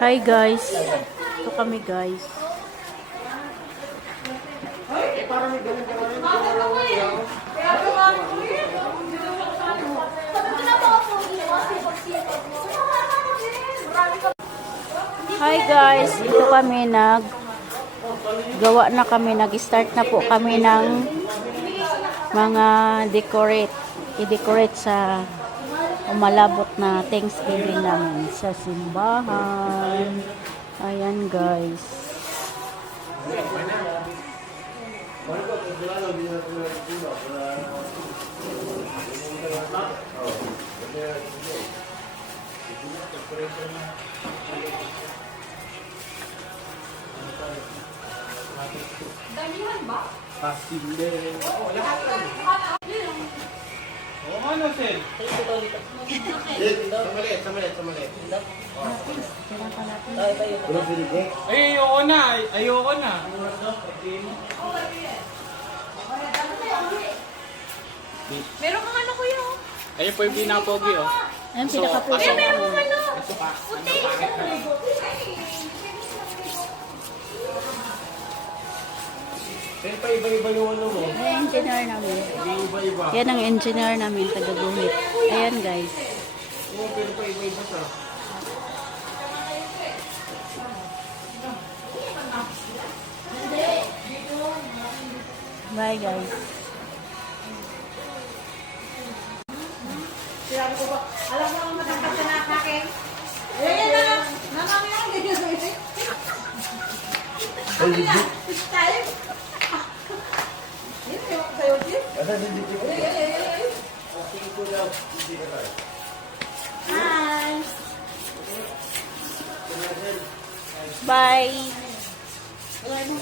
Hi guys. Ito kami guys. Hi guys. Ito kami gawa na kami. Nag-start na po kami ng mga i-decorate sa umalabot na Thanksgiving namin sa simbahan. Ayan guys. Damihan ba? Hindi. Oo, ano, Sel? Sa maliit. Ay, ayoko na. Ayoko na. Meron kang ano kuya? Ayun po yung pinapogi, oh. Ayan, pinaka-puso. Ay, meron kang ano? Puti. Sel, pa iba-iba yung ano mo. Ayan, engineer namin. Hindi iba-iba. Yan ang engineer namin, taga-guhit. Ayan guys. Oo, pero pa iba-iba siya. Bye guys. Sinabi ko ba? Alam mo ang matangkad ka na akin? Ayan na lang. Namami ako ganyan. Ano na? It's time. Ayun, ayaw ko sa'yo, Jim. Ay. Bye. Aray mo.